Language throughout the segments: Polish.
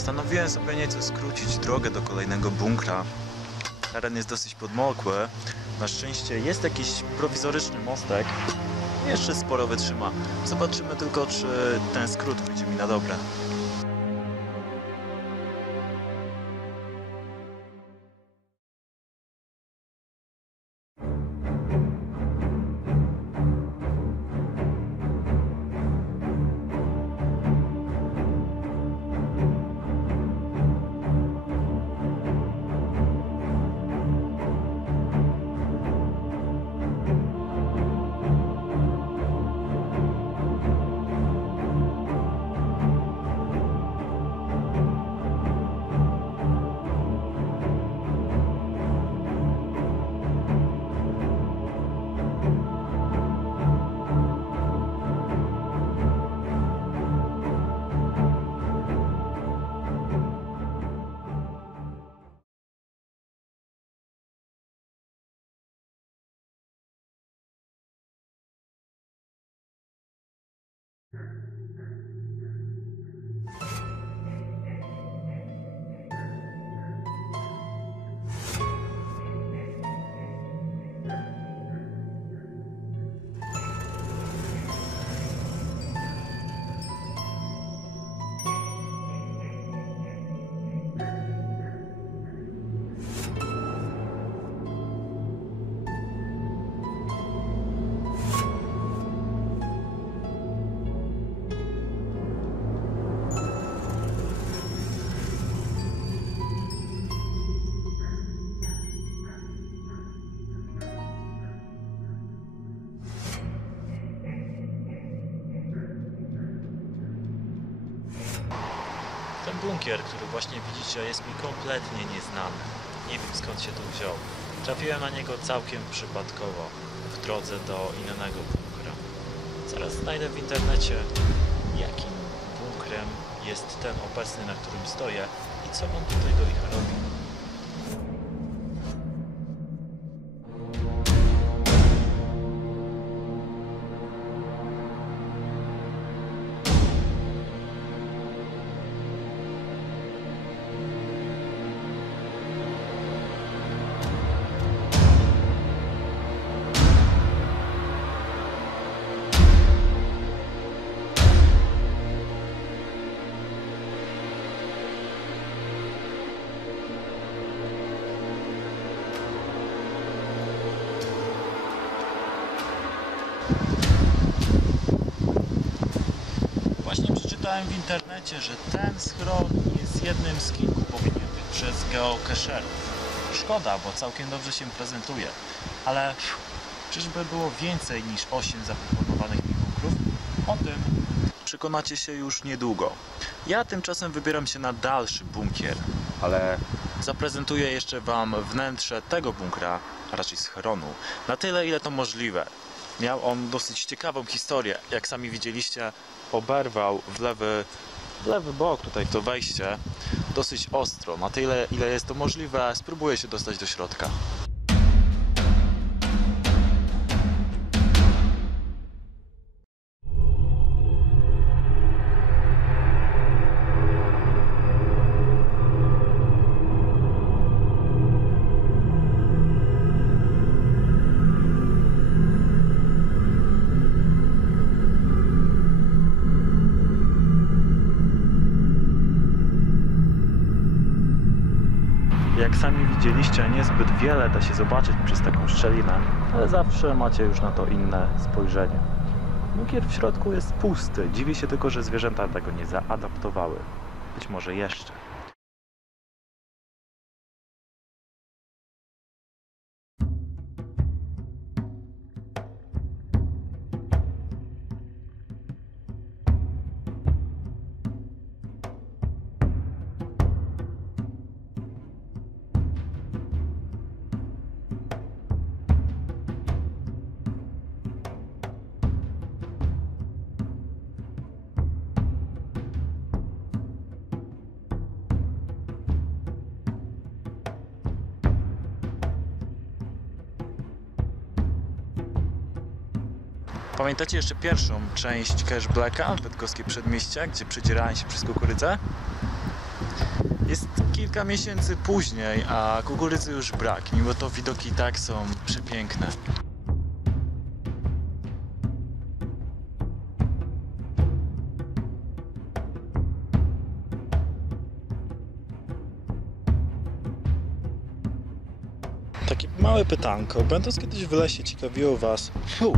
Postanowiłem sobie nieco skrócić drogę do kolejnego bunkra. Teren jest dosyć podmokły. Na szczęście jest jakiś prowizoryczny mostek. Jeszcze sporo wytrzyma. Zobaczymy tylko, czy ten skrót wyjdzie mi na dobre. Bunkier, który właśnie widzicie, jest mi kompletnie nieznany. Nie wiem skąd się tu wziął. Trafiłem na niego całkiem przypadkowo, w drodze do innego bunkra. Zaraz znajdę w internecie, jakim bunkrem jest ten obecny, na którym stoję i co on tutaj do ich robi. Przeczytałem w internecie, że ten schron jest jednym z kilku pominiętych przez geocacherów. Szkoda, bo całkiem dobrze się prezentuje. Ale czyżby było więcej niż 8 zaproponowanych mi bunkrów? O tym przekonacie się już niedługo. Ja tymczasem wybieram się na dalszy bunkier, ale zaprezentuję jeszcze Wam wnętrze tego bunkra, a raczej schronu, na tyle ile to możliwe. Miał on dosyć ciekawą historię. Jak sami widzieliście, oberwał w lewy, w lewy bok tutaj to wejście dosyć ostro. Na tyle ile jest to możliwe, spróbuję się dostać do środka. Jak sami widzieliście, niezbyt wiele da się zobaczyć przez taką szczelinę, ale zawsze macie już na to inne spojrzenie. Bunkier w środku jest pusty, dziwi się tylko, że zwierzęta tego nie zaadaptowały. Być może jeszcze. Pamiętacie jeszcze pierwszą część Cash Blacka, Bydgoskie Przedmieścia, gdzie przedzierałem się przez kukurydzę? Jest kilka miesięcy później, a kukurydzy już brak, mimo to widoki i tak są przepiękne. Takie małe pytanko. Będąc kiedyś w lesie, ciekawiło Was fu,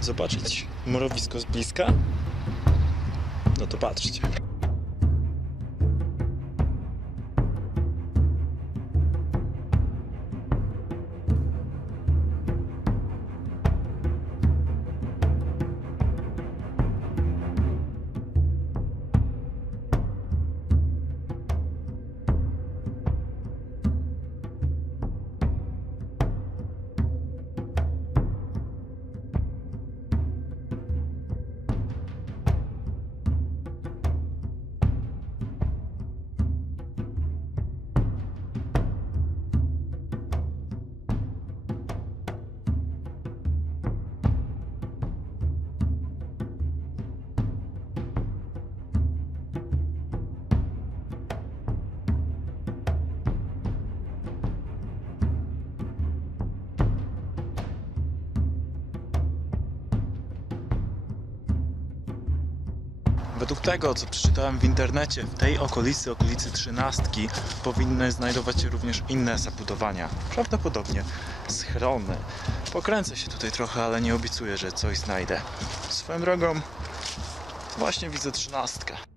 zobaczyć mrowisko z bliska? No to patrzcie. Według tego, co przeczytałem w internecie, w tej okolicy, okolicy trzynastki, powinny znajdować się również inne zabudowania. Prawdopodobnie schrony. Pokręcę się tutaj trochę, ale nie obiecuję, że coś znajdę. Swoją drogą, właśnie widzę trzynastkę.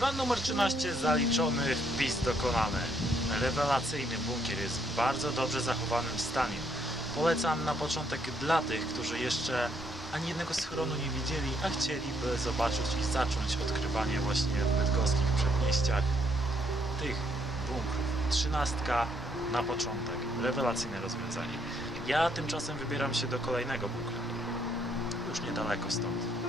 Schron numer 13 zaliczony, wpis dokonany. Rewelacyjny bunkier jest w bardzo dobrze zachowanym stanie. Polecam na początek dla tych, którzy jeszcze ani jednego schronu nie widzieli, a chcieliby zobaczyć i zacząć odkrywanie właśnie w bydgoskich przedmieściach tych bunkrów. Trzynastka na początek. Rewelacyjne rozwiązanie. Ja tymczasem wybieram się do kolejnego bunkra. Już niedaleko stąd.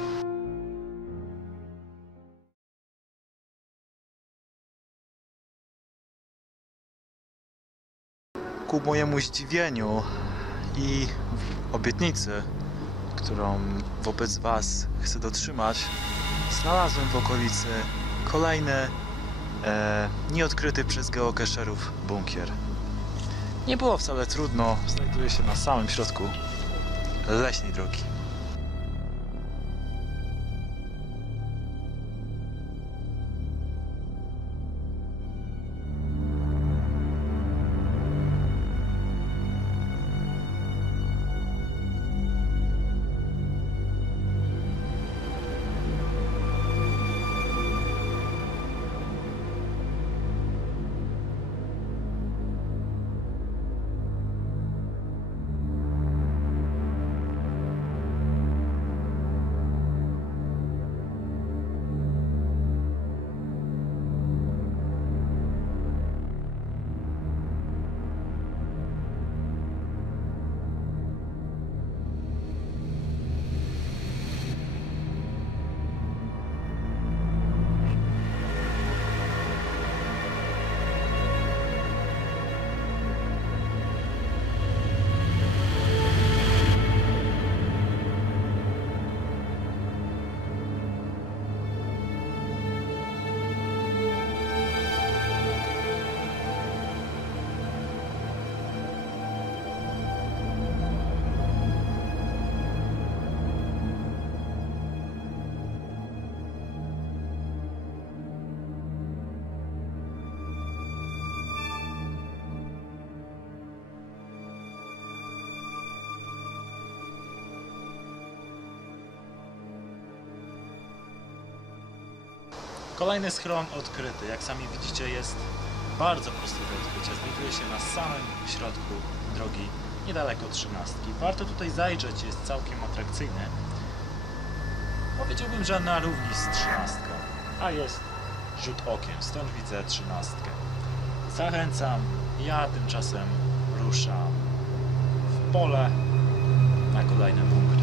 Ku mojemu zdziwieniu i obietnicy, którą wobec Was chcę dotrzymać, znalazłem w okolicy kolejny e, nieodkryty przez geocacherów bunkier. Nie było wcale trudno, znajduje się na samym środku leśnej drogi. Kolejny schron odkryty, jak sami widzicie jest bardzo prosty do odkrycia. Znajduje się na samym środku drogi, niedaleko trzynastki. Warto tutaj zajrzeć, jest całkiem atrakcyjny. Powiedziałbym, że na równi z trzynastką, a jest rzut okiem, stąd widzę trzynastkę. Zachęcam, ja tymczasem ruszam w pole na kolejne punkty.